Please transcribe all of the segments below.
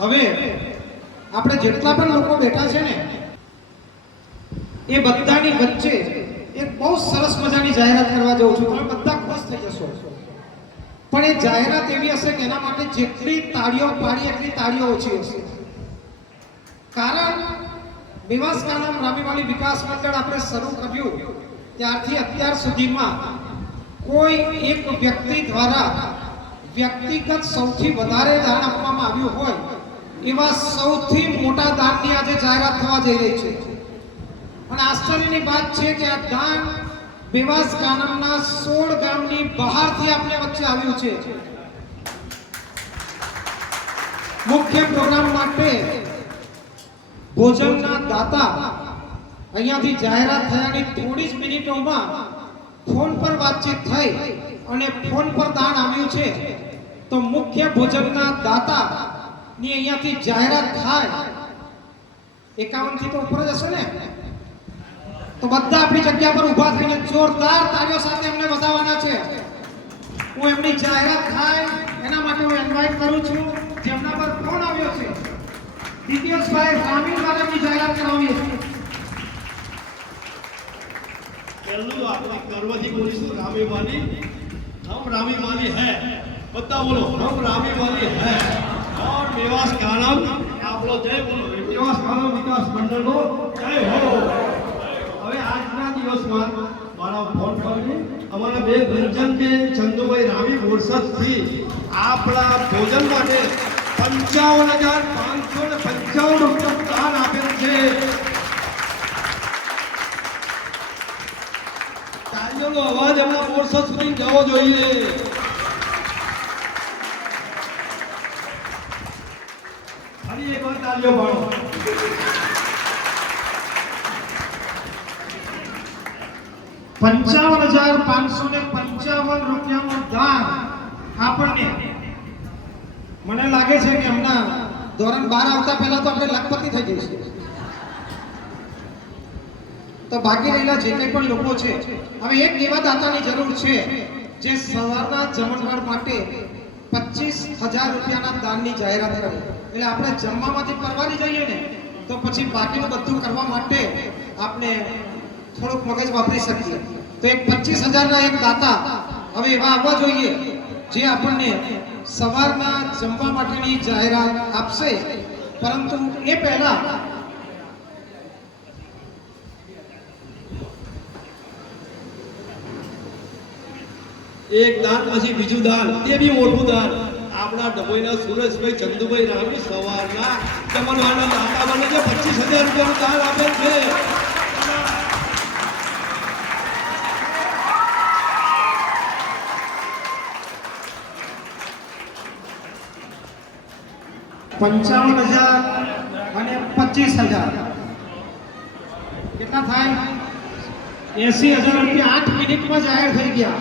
હવે આપણે જેટલા પણ લોકો બેઠા છે ને એ બધાની વચ્ચે એક બહુ સરસ મજાની જાહેરાત કરવા જાઉં છું. તમે બધા ખુશ થઈ જશો. પણ એ જાહેરાત એવી હશે કે એના માટે જેટલી તાળીઓ પાડી એટલી તાળીઓ ઓછી હશે. કારણ નિવાસ કાનમ રામીવાલી વિકાસ મંડળ આપણે શરૂ કર્યું ત્યારથી અત્યાર સુધીમાં કોઈ એક વ્યક્તિ દ્વારા વ્યક્તિગત સૌથી વધારે દાન આપવામાં આવ્યું હોય એવા સૌથી મોટા દાનની આજે જાહેરાત થવા જઈ રહી છે. પણ આશ્ચર્યની વાત છે કે આ દાન નિવાસ કાનમના 16 ગામની બહારથી આપણે વચ્ચે આવ્યું છે. મુખ્ય પ્રોગ્રામ માટે ભોજનના દાતા અહીંયાથી જાહેરાત થયાની થોડી જ મિનિટોમાં ફોન પર વાતચીત થઈ અને ફોન પર દાન આવ્યું છે. તો મુખ્ય ભોજનના દાતા ની અહીંયાથી જાહેરાત થાય 51 થી તો ઉપર જ હશે ને. તો બધા આપણી જગ્યા પર ઊભા થઈને જોરદાર તાળીઓ સાથે એમને વધાવવાના છે. હું એમની જાહેરાત થાય એના માટે હું ઇન્વાઇટ કરું છું જેમના પર ફોન આવ્યો છે દિવ્યેશભાઈ રામીવાલાની જાહેરાત કરાવીએ છીએ. પહેલું આપણે ગર્વથી બોલીશું રામીવાલી. हम रामीवाली है, बता बोलो हम रामीवाली है और निवास कानम आप लोग जय बोलो निवास कानम विकास मंडल नो जय हो. હવે આજના દિવસમાં મારા ફોન પરથી અમારા બે ગુંજન કે ચંદુભાઈ રામી બોરસદ થી આપણા ભોજન માટે 55,555 રૂપિયા દાન આપેલ છે. તાળીઓનો અવાજ એમના બોરસદ સુધી જવો જોઈએ. ફરી એકવાર તાળીઓ પાડો. 55,555 રૂપિયાનું દાન આપણને મને લાગે છે કે હમણાં ધોરણ 12 આવતા પહેલા તો આપણે લખપતિ થઈ જઈશું. તો બાકી રહેલા જે કંઈ પણ લોકો છે હવે એક એવા દાતાની જરૂર છે જે સવારના જમણવાર માટે 25,000 રૂપિયાના દાનની જાહેરાત કરે. એટલે આપણે જમવામાંથી પરવારી જઈએ ને તો પછી બાકીનું બધું કરવા માટે આપણે થોડુંક મગજ વાપરી શકીએ. તો એક 25,000ના એક દાતા હવે એવા આવવા જોઈએ જે આપણને સવારના જમવા માટેની જાહેરાત આપશે. પરંતુ એ પહેલા એક દાન પછી બીજું દાન તે બી મોટું દાન આપણા ડભોઈના સુરેશભાઈ ચંદુભાઈ રામી સવારના જમણવારના દાતા બને છે 25,000 રૂપિયાનું દાન આપે છે. $55,000 અને 25,000 કેટલા થાય? 80,000 રૂપિયા 8 મિનિટમાં જાહેર થઈ ગયા.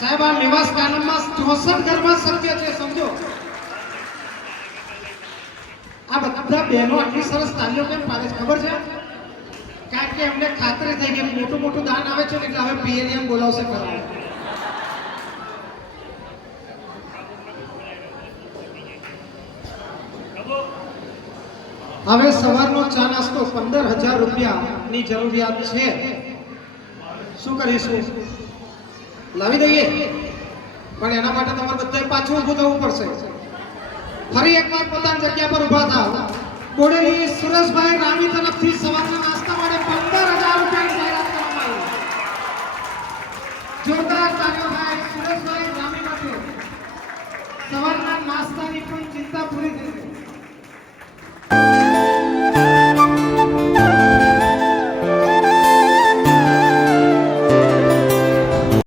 સાહેબ આ નિવાસ કાનમમાં 64 ઘરમાં શક્ય છે. સમજો આ બધા બહેનો આટલી સરસ તાલીઓ કેમ પાડે છે ખબર છે? કારણ કે એમને ખાતરી થઈ ગઈ મોટું મોટું દાન આવે છે એટલે હવે પીએલએમ બોલાવશે ખરા. હવે સવારનો ચા નાસ્તો 15,000 રૂપિયાની જરૂરિયાત છે. શું કરીશું? લાવી દઈએ. પણ એના માટે તમારે બધાએ પાછું ઊભું થવું પડશે. ફરી એકવાર પોતાની જગ્યા પર ઊભા થાવ. બોડેલી સુરેશભાઈ રામી તરફથી સવારના નાસ્તા માટે 15,000 રૂપિયાની જાહેરાત કરવામાં આવી. જોરદાર તાળીઓ થાય સુરેશભાઈ રામી માટે. સવારના નાસ્તાની પણ ચિંતા પૂરી થઈ ગઈ.